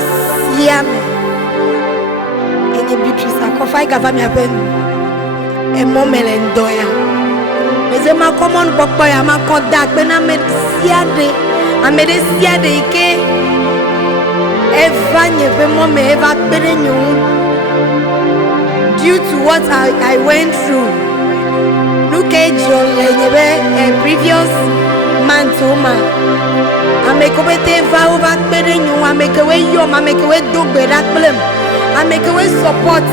siame. Enye Beatrice Akorfa igava mi apen. E momel endoya. Meze ma common pokpo ya ma kodak bena me siade. Amede siade ike. Eva nyebe mome eva kpere nyun. Due to what I went through. Look at your previous month, I make away eva over kpere nyun. I make away yom. I make away dog berak blem. I make away support.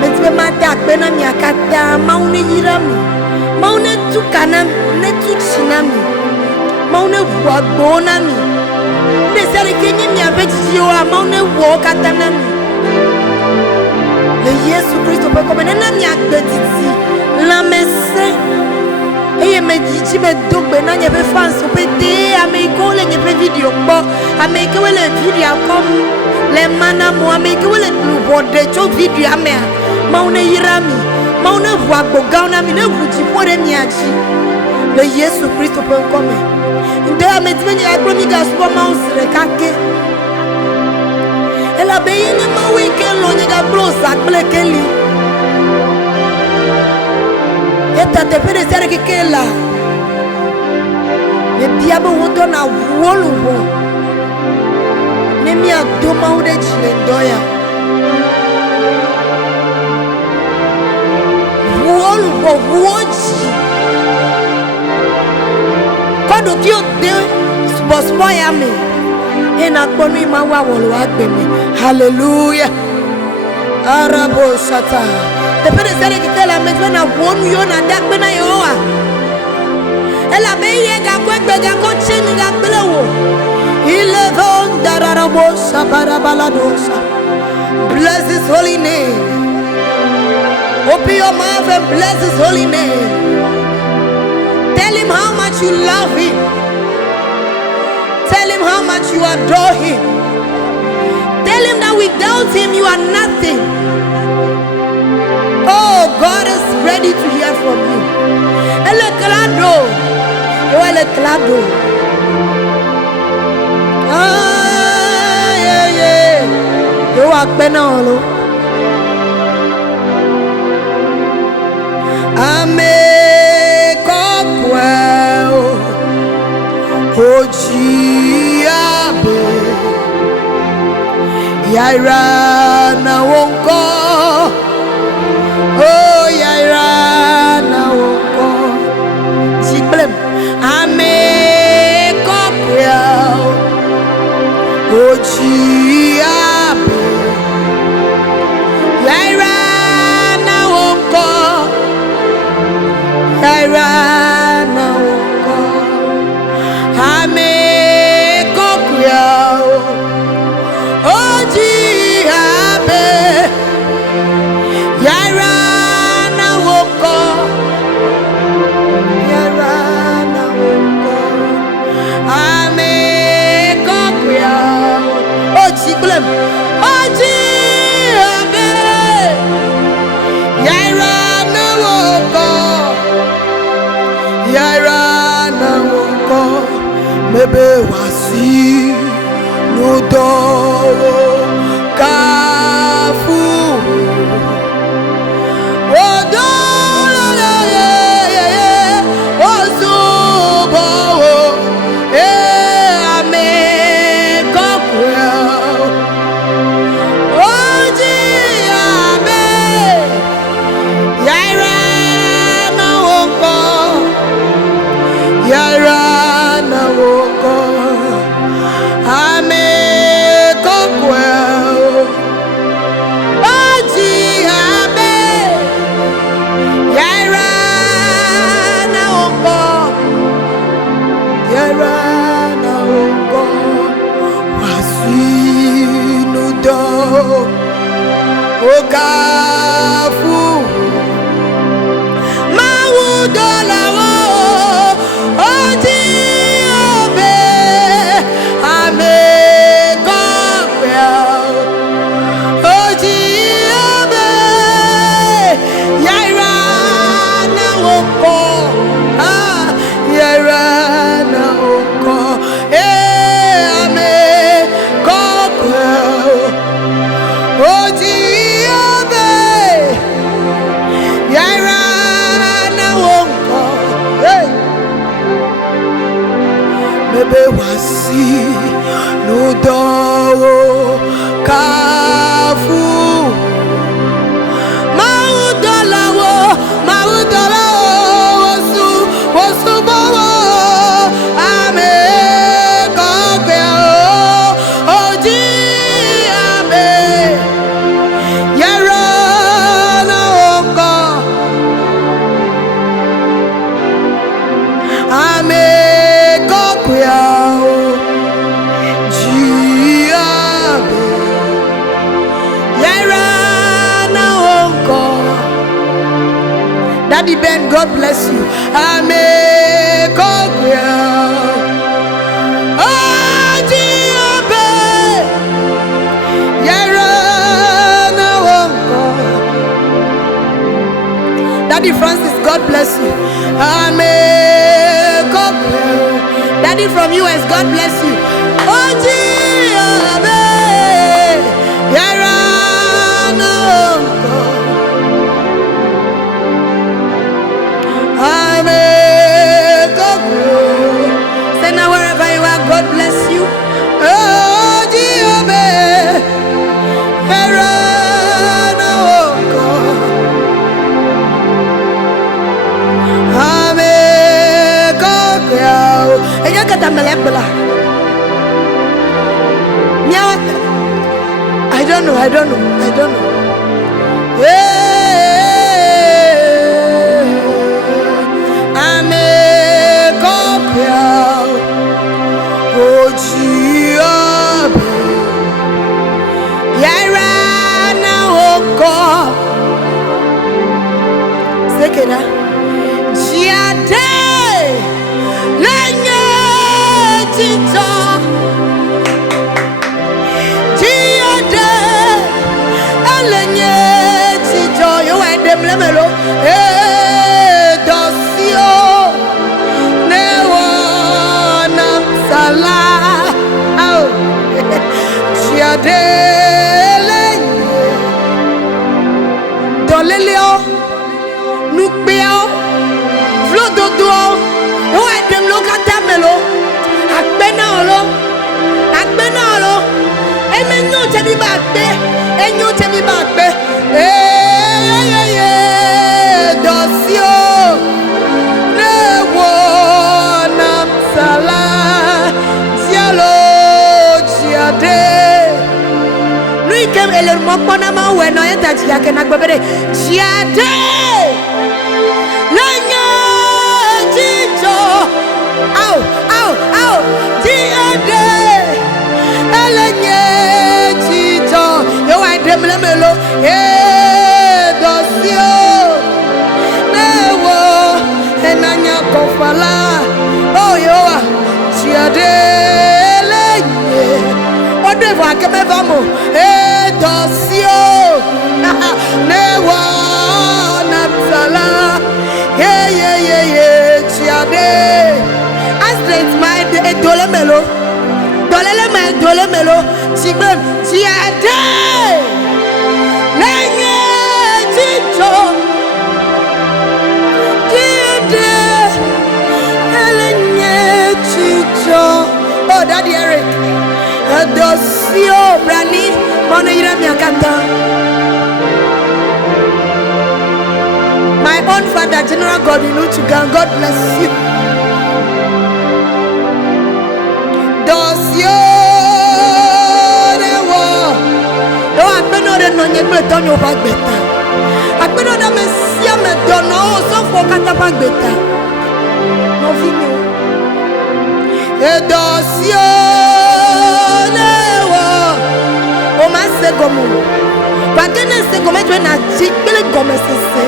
Metwe madak bena mi akata maune yirami. Maune tukana ne tuchinami. Maune wabonami. Nesari kenye mi avekio a maune wokatanami. Le Yesu Christo pe comme nena mi agbetiti la messe. Eye me dichi me dog bena nye pe fans pe te ameiko le nye pe video bo. Ameiko le video comme le mana mo ameiko le bode cho video ame. Maune yirami. Maune wabogana mi ne vuti pore mi achi. Le Yesu Christo pe comme nde ametwenye agromi gaspo mausre kake. Ela beyini ma weekend lo ni ga blosa blekeli. Eta te pere sere kekela. Me diabo woto na woluwo. Ne mi adoma ude chilendoya. Woluwo woji. Kodo kio de bosboya me. Ena konu ima wa wolo agbeme. Hallelujah. Arabo shata. The pere sere kitela metwena wonu yo na dakbena yoa. Ela beye ga kwegbe ga ko cheni ga gbelewo. Ilevon dararabo shabarabaladosa. Bless his holy name. Open your mouth and bless his holy name. Tell him how much you love him. Tell him how much you adore him. Tell him that without him you are nothing. Oh, God is ready to hear from you. Ele clado. Yo ele clado. Ah, yeah, yeah. Yo akbenolo. Ame kokweo. Ojiabe Yaira na wonko. Oh Yaira na wonko. Siblem ame kopya. Ojiabe Yaira na wonko. Yaira na wonko. Ame kokuya oji abe Yaira na woko. Yaira na woko. Ame kokuya oji blem oji abe Yaira na woko. Yaira na woko. Mebe wasi nudo kafu odo la ozubo ame kokwe oji ame Yaira na woko. Yaira na woko. Ame kokweo oji ame Yaira na woko. Yaira na woko. Wasinudo okafu mawudola wo oji obe ame kokweo oji obe Yaira na woko. Ah, Yaira na woko. Ame kokweo be wasi no do kafu maudolawo wasu bawo ame kokwe oji ame yero na onko ame kokwe ji ame yero na onko. Daddy Ben, God bless you. Ame kokwe oji ame yero na onko. Daddy Francis, God bless you. Amen. Daddy from US, God bless you. Oji amen. Yara no. Amen. Say now wherever you are, God bless you. Oji amen. Yara no. I don't know. Oh, Daddy Eric, Dosio Brani, Mono Yiramiakata. My own father, General God, you know to God bless you. Dosio, no, I don't know that no one will turn your back better. I don't know that Messia me don't know so for Katapak better. No video. Dosio, o ma se gomu. Ba kene se gomu je na ji kele gomu se.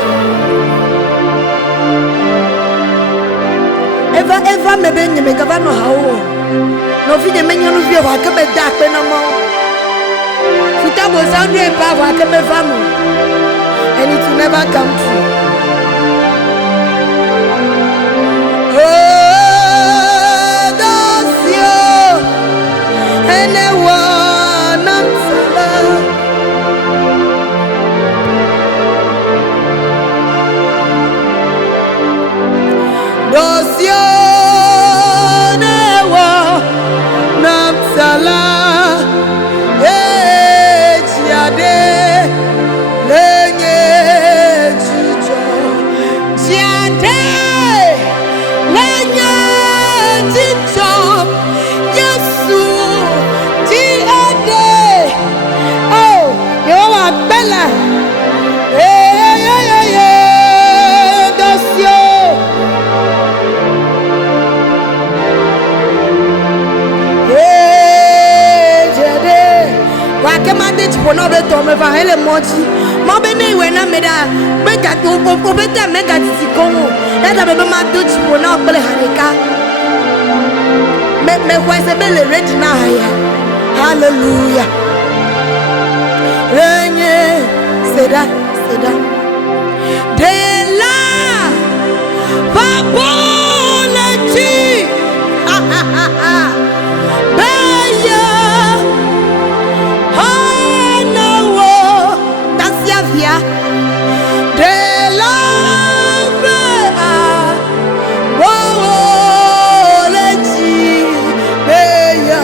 Eva me be nyeme ka ba no hawo. No fi nyeme nyonu fi wa ke be da pe no mo. Futa bo sound e pa wa ke be famu. And it will never come true. Oh, Dosio, anyone I'm sorry. Dosio, anyone le moji. Mo bene we na meda mega to obeta mega tikomo. Eda bebe ma do chipo na okpele hareka. Me kwese bele ready na haya. Hallelujah. Renye seda. De la papology. Beya. Hanawo. That's Yavia. De la papology. Beya.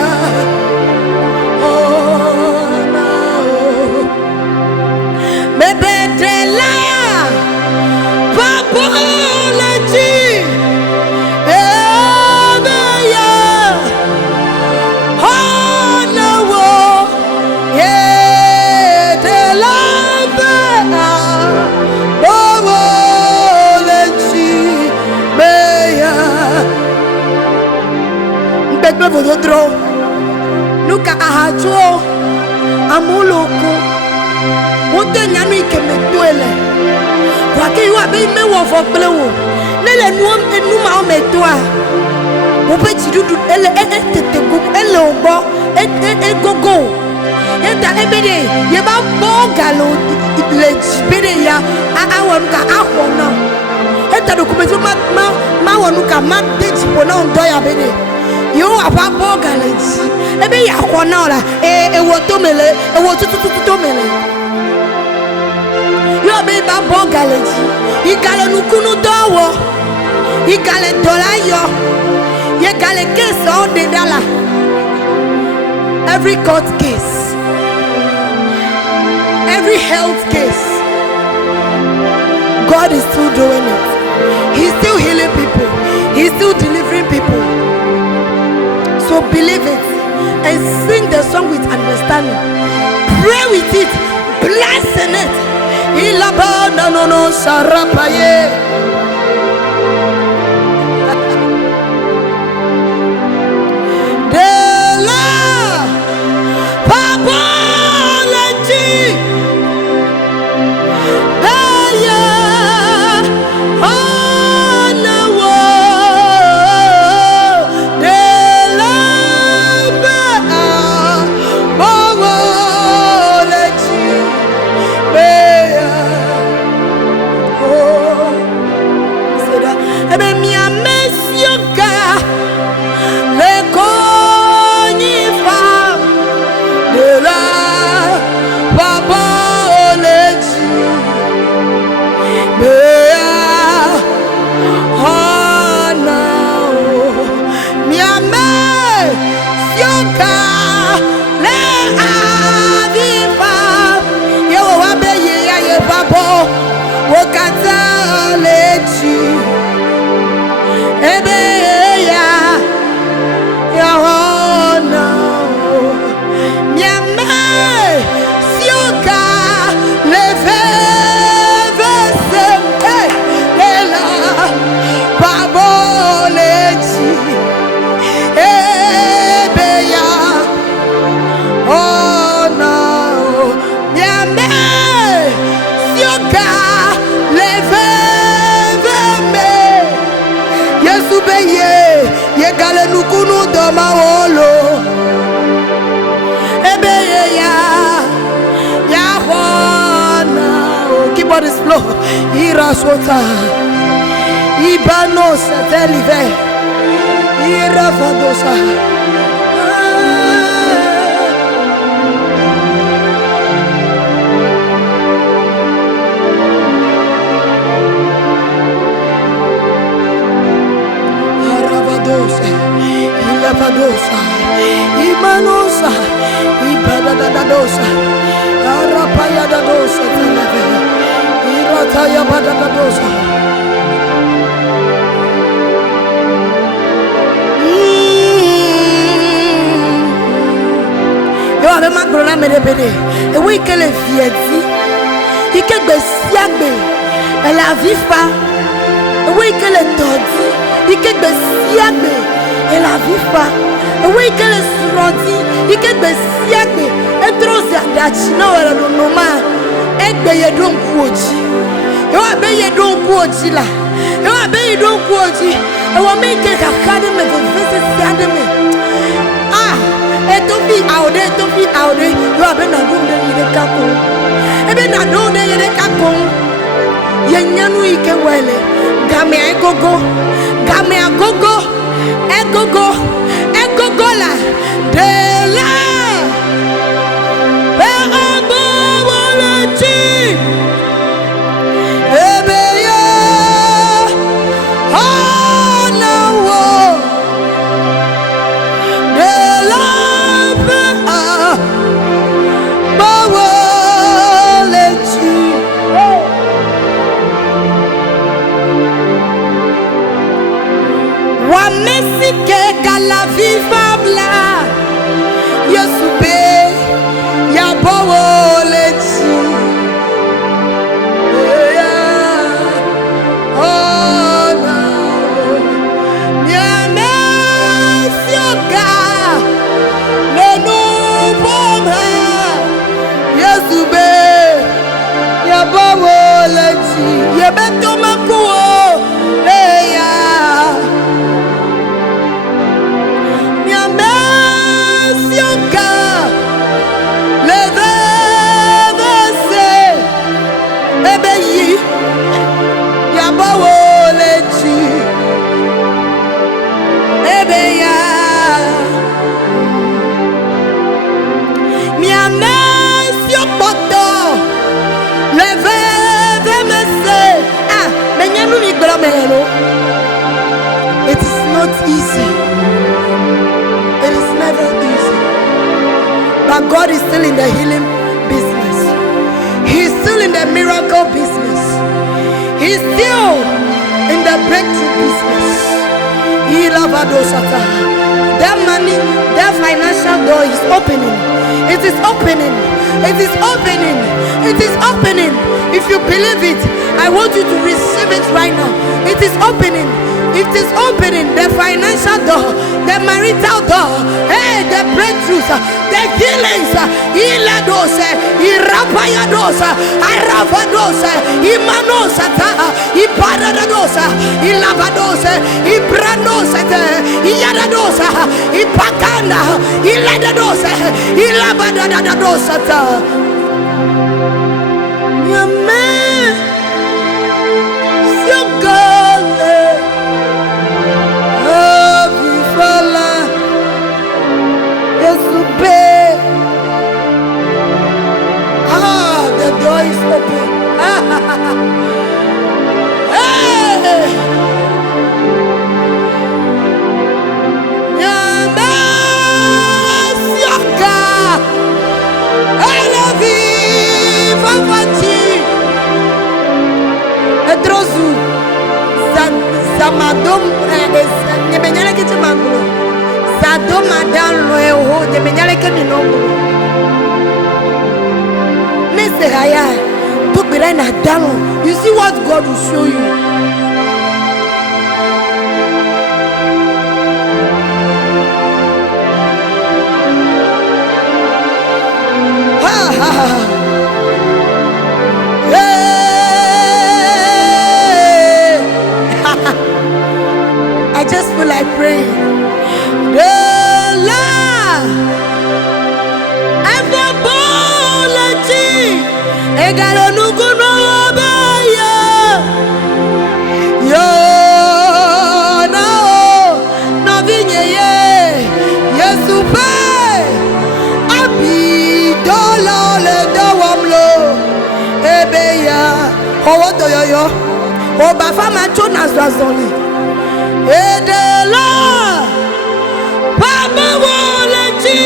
Vododro nuka ahajo amuloko wote nyanu ikemetoele wake yo abe me wo fo plewo nele nu ma o metoa wo pe chidudu ele tete go ele ogbo gogo eta ebede ye ba bo galo le bede ya awon ka ahona eta dokumento ma wonu ka ma deji pona ondo ya bede you have a bogalage. Ebe ya kwana wotomele, wotutututomele. You have a bogalage. You gale nukunu dowo. You gale dola yo. You gale case all the dollar. Every court case, every health case, God is still doing it. He's still healing people. He's still delivering people. So believe it and sing the song with understanding. Pray with it, bless in it. Ilaba no sarapaye. De la papology. Keyboard is flow. Irasota. Ibanos telive. Iravadosa. Aravadosa. Ilavadosa. Imanosa. Ibadadadosa. Arapayadadosa telive. Irataya badadadosa. Yo ave magrona medebede. E oui que le fieti. I que besiagbe. Elle a vive pas. E oui que le todi. I que besiagbe. Elle a vive pas. we can roti, you can be siagbe, and throws that no man, and they don't quote. You are bay, don't quote Zilla. You are bay, don't quote. I will make a academy of visit Academy. Don't be out there, don't be out there. You have been a room in the couple. I've been a room in the couple. Yanyanui can well. Game a go go, game a go go, a go go, a go go la. De la. La vie fable, Yesube, Yabowo leti, oh no, Nyame sioga, le nuboma, Yesube, Yabowo leti, Yebeto makuo, it is not easy. It is never easy. But God is still in the healing business. He is still in the miracle business. He is still in the breakthrough business. That money, that financial door is opening. It is opening. It is opening. It is opening. If you believe it, I want you to receive it right now. It is opening. It is opening. The financial door, the marital door, hey, the breakthroughs, the healings, Iladosa, Irapayadosa, Aravadosa, Imanosa, Iparadosa, Ilavadosa, Ibranosa, Iadadosa, Ipakanda, Iladadosa, Ilabadadosa. Amen. So God, Fala, Yesube. The door is open. Hey. Zamadom nemenyale kiti mangulo zadoma dan loeho nemenyale kemi nongulo nese haya to be right na dano. You see what God will show you. Ha ha ha. I just feel like praying. Oh, Bafama Jonas Razoli. Edela Papa Woleti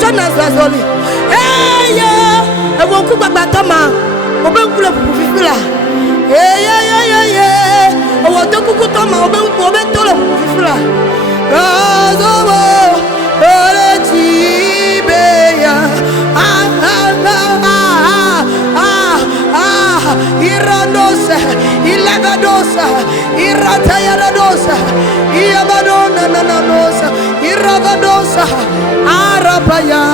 Jonas Razoli. Hey, yeah. I won't cook back Toma. Open Kula Pufila. Hey, yeah. I want to cook Toma. Open Tola Pufila. Oleti Beya. Iranos. Ilevadosa, Ilevadosa, Iratayaradosa, Iabadona Nanamosa, Iravadosa, Arapaya.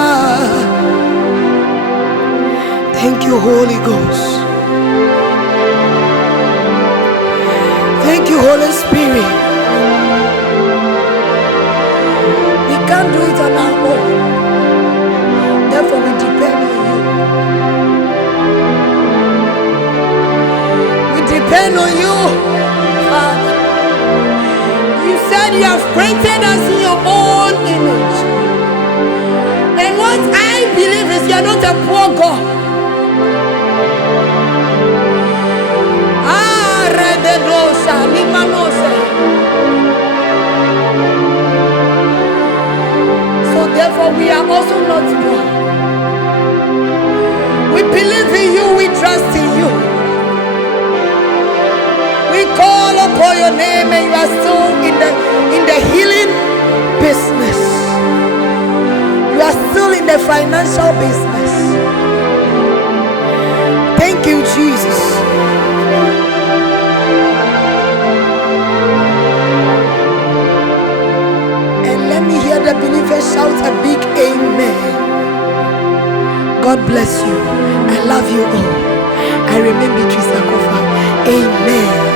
Thank you, Holy Ghost. Thank you, Holy Spirit. We can't do it on our own. Therefore, we depend on you. We depend on you, Father. You said you have created us in your own image. And what I believe is you are not a poor God. So therefore we are also not poor. We believe in you, we trust in you. We call upon your name, and you are still in the healing business. You are still in the financial business. Thank you, Jesus. Let me hear the believers shout a big amen. God bless you. I love you all. I remain Beatrice Akorfa. Amen.